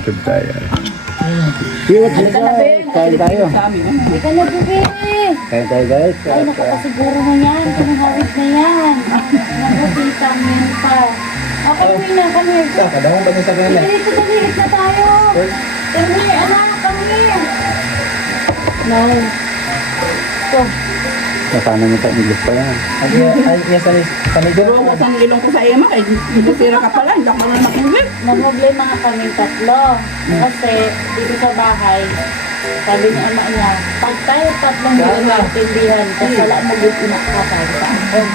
YouTube tayo. Cute, kain tayo. Hindi ka na bibili. Kain tayo guys. Ay, nakapasiguro na yan. Pinahawit na yan. Nakapita mo pa. Okay, na kami. Kadamang ba niya sa kanila? Dito, daliit na tayo. Kami, anak, kami. No. So, Nasana mo tayo English pa yan. Ay, yes, sanay Pero ako sa nilong ko sa Emma, kay sira ka pala, hindi ako naman makulit. problema nga kami tatlo. Kasi dito sa bahay, sabi ni ama niya, pag tayo tatlong hindi maintindihan, kasi wala mo good inakasal sa akin.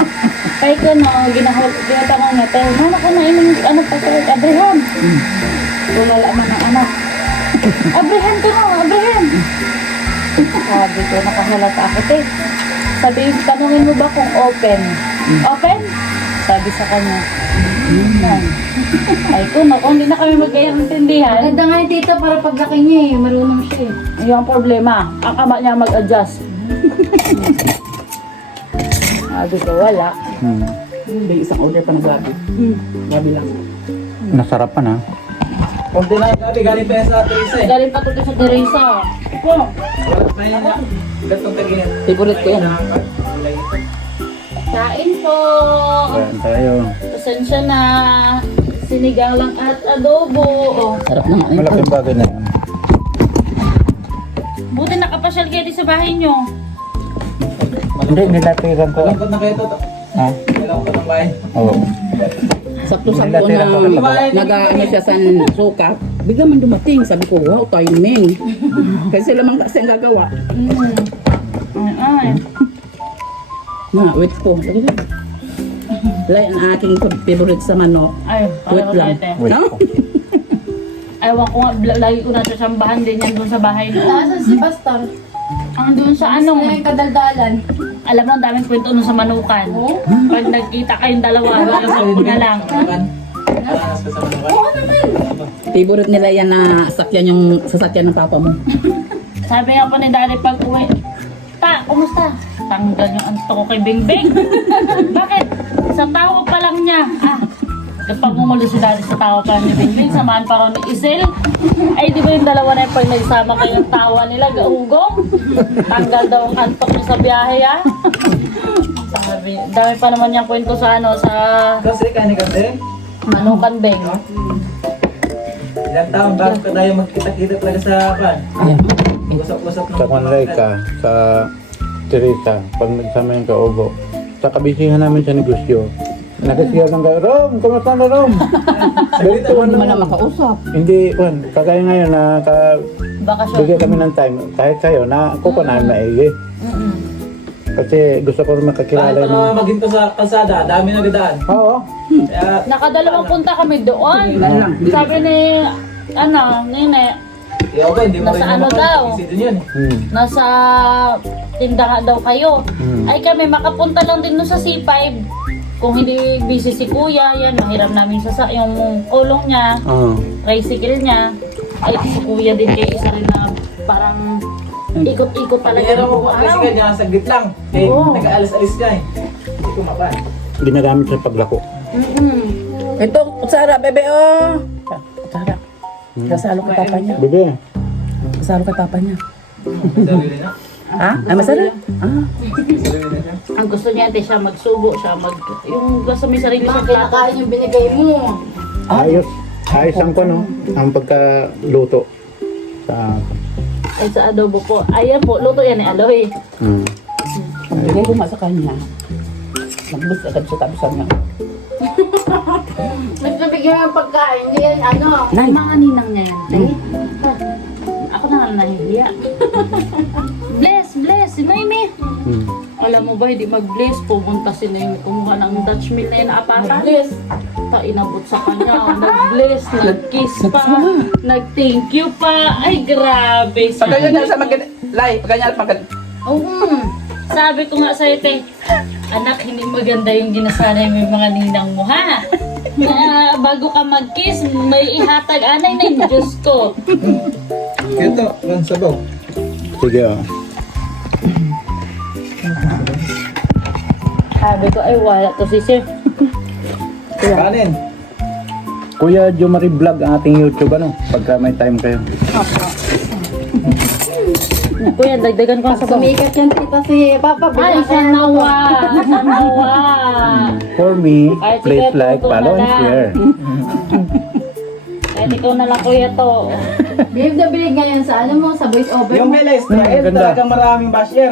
Kaya ko no, ginatanong niya, pero mana ka na inong ano pa sa Abraham. Wala man ang anak. Abraham ko no, Abraham. Sabi ko, nakahalata ako, te. Sabi, tanungin mo ba kung open? Open? Sabi sa kanya. Ay ko, naku, hindi na kami magkayang intindihan. Ganda nga yung tita para paglaki niya eh. Marunong siya eh. Yung problema, ang ama niya mag-adjust. Sabi ko, wala. May isang order pa ng gabi. Gabi lang. Nasarap pa na. Kunti na yung gabi, galing pa yan sa Teresa eh. Galing pa ito sa Teresa. Wala pa yan. Gatong tagin. Favorite ko yan. Kain po. Kain tayo. Pasensya na. Sinigang lang at adobo. Oh. Sarap naman. Malaking bagay na yan. Buti nakapasyal kayo sa bahay nyo. Hindi, nilatiran ko. Lungkot na kayo to. Ha? Lungkot ng bahay. Oo. Sakto-sakto na nag-ano siya sa suka. Bigla man dumating. Sabi ko, wow, timing. Kasi sila man kasi ang gagawa. Ay. Na, wait po. Lay ang aking favorite sa manok. Ay, Wait lang. Wait. No? Ewan ko nga, lagi ko nasasambahan din yan doon sa bahay no. Nasaan si Pastor? Ang doon sa ano, Ano yung kadaldalan? alam mo, ang daming kwento nun sa manukan. Pag nagkita kayong dalawa, sabi ko na lang. Anas ka sa mga. Oo naman. Favorite nila yan na sakyan yung sasakyan ng papa mo. Sabi nga po ni Daddy pag uwi, Ta, kumusta? Tanggal yung anto ko kay Bingbing. Bakit? Sa tawa pa lang niya. Kapag umulo si Daddy sa tawa pa ni Bingbing, samahan pa rin ni Isel. Ay, di ba yung dalawa na yung pag nagsama kayong tawa nila, gaugong? Tanggal daw ang antok niya sa biyahe, ha? Sabi, dami pa naman niyang kwento sa ano, sa Kasi kayo ni Gande, Manukan Beng. ilang taon bago ka tayo magkita-kita talaga sa kan. Usap-usap ng Sa Conreca, sa Teresa, pag nagsama yung kaubo. Sa kabisihan namin sa negosyo. Nagasigaw ng gaya, Rom, kumusta na Rom? Salita mo Hindi man naman. na makausap. Hindi, Juan, kagaya ngayon na Bakasyon. bigyan kami ng time. Kahit kayo, na kuko na maigi. Kasi gusto ko rin Kahit makakilala pa mo. na maghinto sa kalsada, dami na gadaan. Oo. Kaya, Nakadalawang punta kami doon. lang. Sabi ni, Nene, kaya ba, hindi mo Nasa rin ano naman daw? kasi din yun. nasa tinda nga daw kayo. Hmm. Ay kami, makapunta lang din doon sa C5. Kung hindi busy si kuya, yan, mahiram namin yung kulong niya, Oo. tricycle niya. Ay, si kuya din kayo, isa rin na parang ikot-ikot talaga Pagkira mo buong kasi araw. kanya saglit lang. Eh, Oo. nag-aalis-alis ka eh. Hindi ko mapan. Ginagamit sa paglako. Ito, kutsara, bebe, oh! Kutsara. Kasalo kay papa niya. Bebe, Kasalo kay papa niya. Sarili na. Ha? Ay, masarap? Ah. Sarili na siya. Ang gusto niya, ate, siya magsubo, yung basta may sarili siyang plato. Kinakain yung binigay mo. ayos. Ayos ang no? Ang pagkaluto. Sa... Ay, sa adobo po. Ayan po, luto yan ni Aloy. Bigay ko nga sa kanya. Nagbus agad siya tapos sabi niya. Nagbibigyan ng pagkain. Hindi yan ano. Nay! Mga ninang niya yan. Ay, ako na nga nahihiya. Bless, si Noemi. Alam mo ba, hindi mag-bless. Pumunta si Noemi, kumuha ng Dutch meal na yun na apatan. Bless. Ta, inabot sa kanya. Nag-bless, nag-kiss pa, nag-thank you pa. Ay, grabe. Pagkanya niya sa maganda. Lay, pagkanya sa maganda. Sabi ko nga sa'yo, te, anak, hindi maganda yung ginasanay mo yung mga ninang mo, ha? Na, bago ka mag-kiss, may ihatag anay na yung Diyos ko. Ito, lang sabaw. Sige, oh. Sabi ko, ay wala to si sir. Kanin. Kuya Jomari Vlog ang ating YouTube, ano? Pagka may time kayo. Kuya, dagdagan ko Pag sa sumikat yan tita si Papa, Ay, bigyan ka sanawa! Sanawa! For me, Ay, sige, please like, tuto follow, na and lang. share. Kahit ikaw na lang kuya to. Bilib na bilib ngayon sa ano mo, sa voice over Yung mo. Mela Israel, Ganda. talagang maraming basher.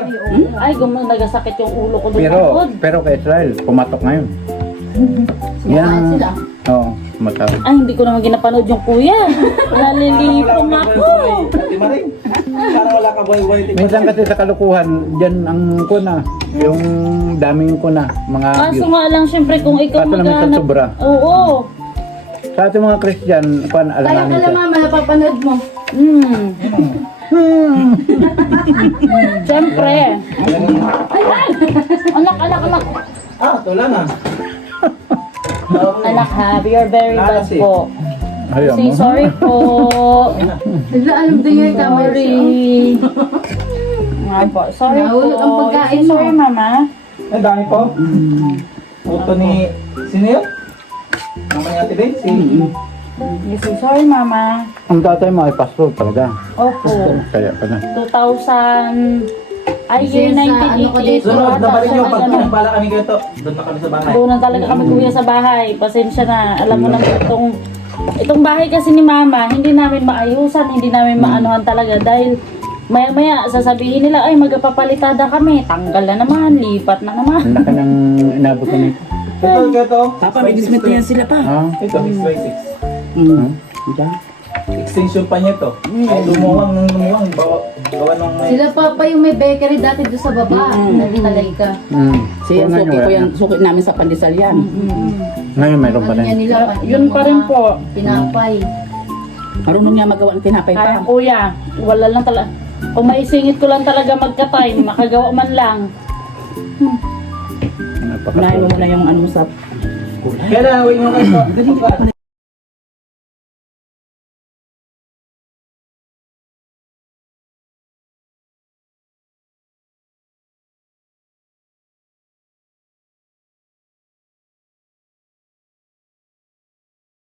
Ay, nagasakit yung ulo ko doon. Pero kay Israel, pumatok ngayon. Sumakaan sila. Oo, pumatok. Ay, hindi ko naman ginapanood yung kuya. Nalilipong ako. Di ba rin? Parang wala ka buhay-buhay. Minsan kasi sa kalukuhan, dyan ang kuna, yung daming kuna, mga Kaso views. nga lang, syempre, kung ikaw Kaso na minsan maghanap. sobra. Oo. Sa ating mga Christian, alam Kaya namin pala siya. mama, napapanood mo. Syempre. Anak. Ah, tula na. Anak ha, you're very bad Nakasi. po. Ayaw Say mo. sorry po. Bigla alam din yung camera. Sorry. Nga po, sorry po. Nahulog ang pagkain Say sorry, mo. mama. Ang dami po. Puto ni... Sino yun? Mama ni Ate Ben? Si... You say sorry, mama. Ang tatay mo ay pastor talaga. Opo. Kaya ka na. 2000... Ay, year Since na, ano ko 1988 dito, Sunod, ata nabalik siya yung pag nag-ano. pala kami ganito. Doon na kami sa bahay. Doon na talaga kami kuya sa bahay. Pasensya na. Alam mo naman itong bahay kasi ni mama, hindi namin maayusan, hindi namin maanuhan talaga dahil maya-maya sasabihin nila, ay magpapalitada kami. Tanggal na naman, lipat na naman. Ang laki ng inabot ko nito. Ito. Papa, may dismit yan sila pa. Ah, Ito, 6x6. Diyan. Extension pa niya to. Ay, lumuwang. Gawa nung may... Sila Papa yung may bakery dati doon sa baba. Nagtalay ka. Siya, suki ko yan, suki namin sa pandesal yan. Ngayon mayroon pa Ano yan rin. nila? Yun pa rin po. Pinapay. Marunong niya magawa ng tinapay Kaya pa. kuya, wala lang talaga. Kung maisingit ko lang talaga magka-time, makagawa man lang. Unahin mo muna yung ano mo sa Kaya na, huwag mo kayo.